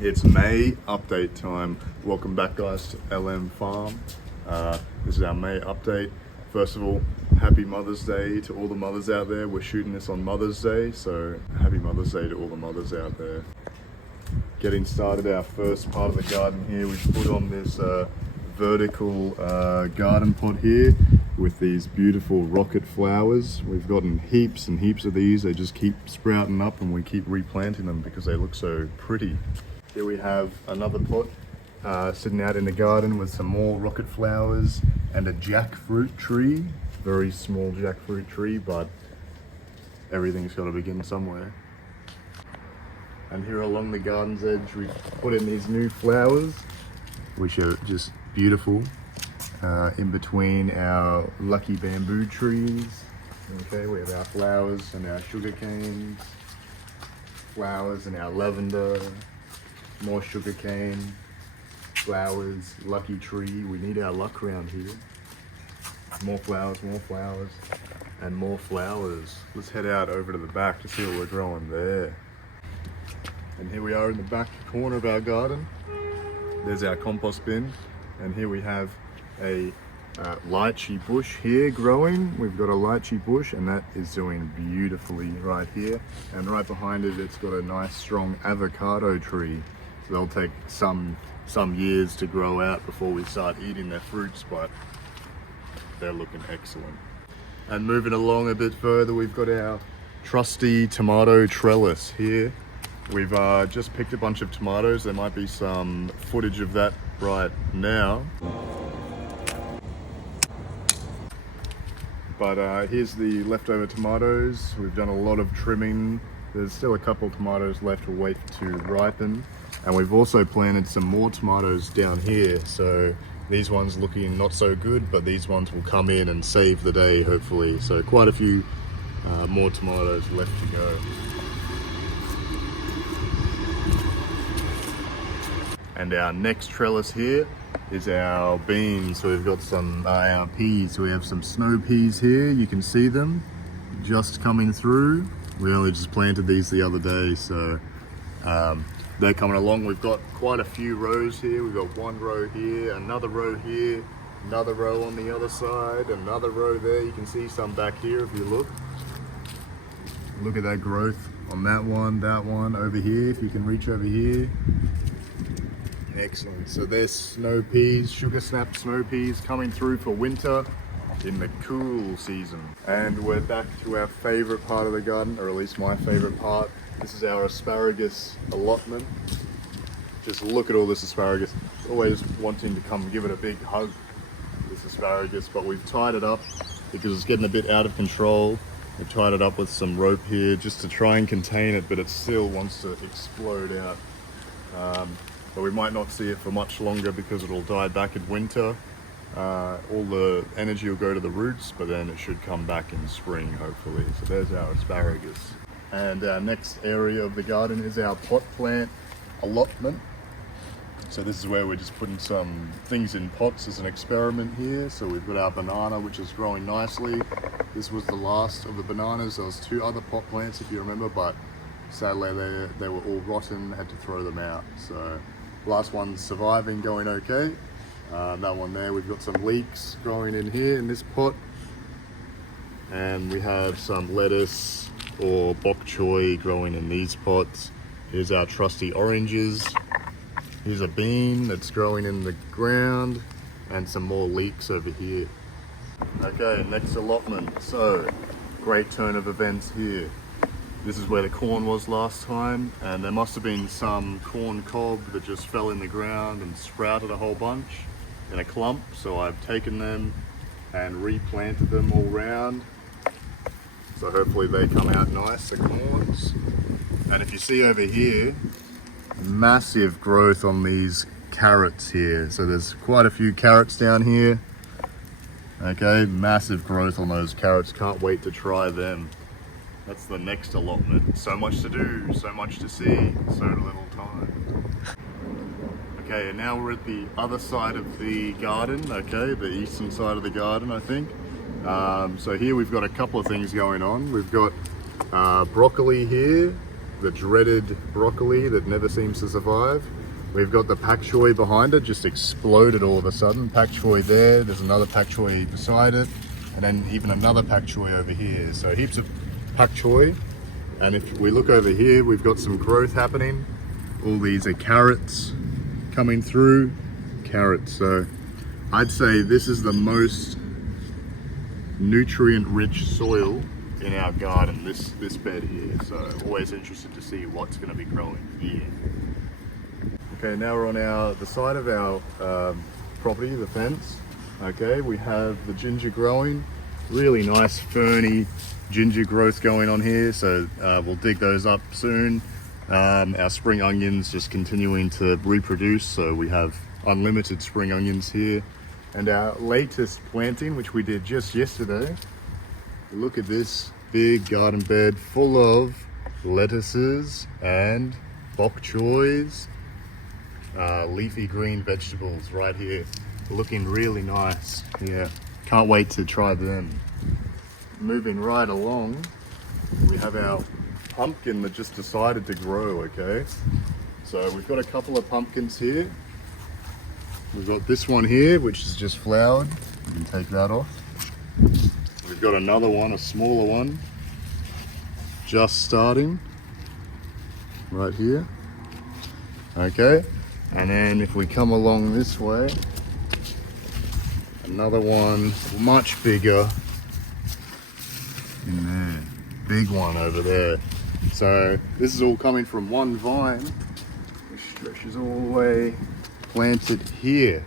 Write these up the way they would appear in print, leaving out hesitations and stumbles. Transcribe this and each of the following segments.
It's May update time. Welcome back, guys, to LM Farm. This is our May update. First of all, happy Mother's Day to all the mothers out there. We're shooting this on Mother's Day, so happy Mother's Day to all the mothers out there. Getting started our first part of the garden here. We've put on this vertical garden pot here with these beautiful rocket flowers. We've gotten heaps and heaps of these. They just keep sprouting up and we keep replanting them because they look so pretty. Here we have another pot sitting out in the garden with some more rocket flowers and a jackfruit tree. Very small jackfruit tree, but everything's got to begin somewhere. And here along the garden's edge, we've put in these new flowers, which are just beautiful, in between our lucky bamboo trees. Okay, we have our flowers and our sugar canes, flowers and our lavender, more sugar cane, flowers, lucky tree. We need our luck around here. More flowers, and more flowers. Let's head out over to the back to see what we're growing there. And here we are in the back corner of our garden. There's our compost bin, and here we have a lychee bush here growing. We've got a lychee bush, and that is doing beautifully right here. And right behind it, it's got a nice strong avocado tree. So they'll take some years to grow out before we start eating their fruits, but they're looking excellent. And moving along a bit further, we've got our trusty tomato trellis here. We've just picked a bunch of tomatoes. There might be some footage of that right now. But here's the leftover tomatoes. We've done a lot of trimming. There's still a couple of tomatoes left to wait to ripen. And we've also planted some more tomatoes down here. So these ones looking not so good, but these ones will come in and save the day, hopefully. So quite a few more tomatoes left to go. And our next trellis here is our beans. So we've got some our peas. So we have some snow peas here. You can see them just coming through. We only just planted these the other day, so they're coming along. We've got quite a few rows here. We've got one row here, another row here, another row on the other side, another row there. You can see some back here if you look. Look at that growth on that one, over here, if you can reach over here. Excellent. So there's snow peas, sugar snap snow peas coming through for winter in the cool season. And we're back to our favorite part of the garden, or at least my favorite part. This is our asparagus allotment. Just look at all this asparagus. Always wanting to come give it a big hug, this asparagus, but we've tied it up because it's getting a bit out of control. We've tied it up with some rope here just to try and contain it, but it still wants to explode out. But we might not see it for much longer because it'll die back in winter. All the energy will go to the roots, but then it should come back in spring, hopefully. So there's our asparagus. And our next area of the garden is our pot plant allotment. So this is where we're just putting some things in pots as an experiment here. So we've got our banana, which is growing nicely. This was the last of the bananas. There was two other pot plants, if you remember, but sadly they were all rotten, had to throw them out. So last one's surviving, going okay. That one there, we've got some leeks growing in here in this pot. And we have some lettuce or bok choy growing in these pots. Here's our trusty oranges. Here's a bean that's growing in the ground and some more leeks over here. Okay, next allotment. So, great turn of events here. This is where the corn was last time, and there must have been some corn cob that just fell in the ground and sprouted a whole bunch in a clump. So I've taken them and replanted them all round. So hopefully they come out nice, the corns. And if you see over here, massive growth on these carrots here. So there's quite a few carrots down here. Okay, massive growth on those carrots. Can't wait to try them. That's the next allotment. So much to do, so much to see, so little time. Okay, and now we're at the other side of the garden, okay, the eastern side of the garden, I think. So here we've got a couple of things going on. We've got broccoli here the dreaded broccoli that never seems to survive. We've got the pak choi behind it, just exploded all of a sudden. Pak choi there, there's another pak choi beside it, and then even another pak choi over here. So heaps of pak choi. And if we look over here, we've got some growth happening. All these are carrots coming through. Carrots. So I'd say this is the most nutrient-rich soil in our garden, this bed here. So always interested to see what's going to be growing here. Okay, now we're on the side of our property, the fence. Okay, we have the ginger growing, really nice ferny ginger growth going on here. So we'll dig those up soon. Our spring onions just continuing to reproduce, so we have unlimited spring onions here. And our latest planting, which we did just yesterday, look at this big garden bed full of lettuces and bok choys, leafy green vegetables right here, looking really nice. Yeah, can't wait to try them. Moving right along, we have our pumpkin that just decided to grow. Okay, so we've got a couple of pumpkins here. We've got this one here, which is just flowered. You can take that off. We've got another one, a smaller one, just starting right here. Okay, and then if we come along this way, another one much bigger in there, big one over there. So this is all coming from one vine, which stretches all the way, planted here,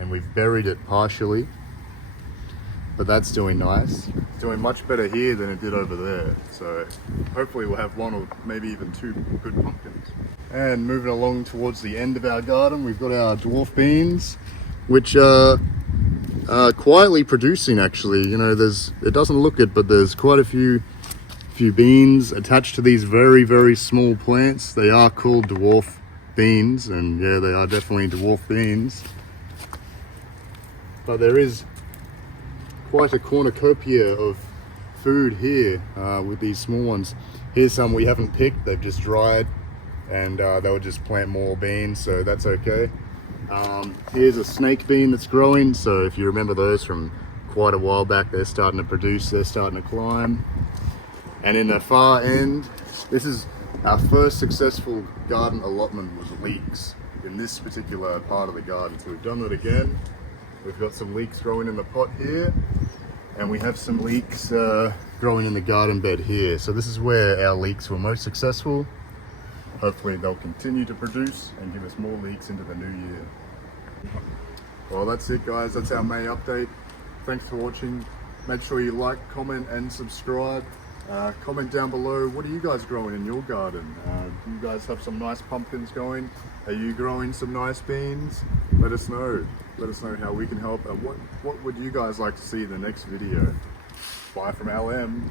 and we've buried it partially, but that's doing nice. It's doing much better here than it did over there. So hopefully we'll have one or maybe even two good pumpkins. And moving along towards the end of our garden, we've got our dwarf beans, which are quietly producing actually. You know, it doesn't look it, but there's quite a few beans attached to these very, very small plants. They are called dwarf beans, and yeah, they are definitely dwarf beans. But there is quite a cornucopia of food here with these small ones. Here's some we haven't picked, they've just dried, and they'll just plant more beans, so that's okay. Here's a snake bean that's growing, so if you remember those from quite a while back, they're starting to produce, they're starting to climb. And in the far end, this is our first successful garden allotment with leeks in this particular part of the garden. So we've done it again. We've got some leeks growing in the pot here, and we have some leeks growing in the garden bed here. So this is where our leeks were most successful. Hopefully they'll continue to produce and give us more leeks into the new year. Well, that's it guys, that's our May update. Thanks for watching. Make sure you like, comment and subscribe. Comment down below, what are you guys growing in your garden? Do you guys have some nice pumpkins going? Are you growing some nice beans? Let us know. Let us know how we can help. What would you guys like to see in the next video? Bye from LM.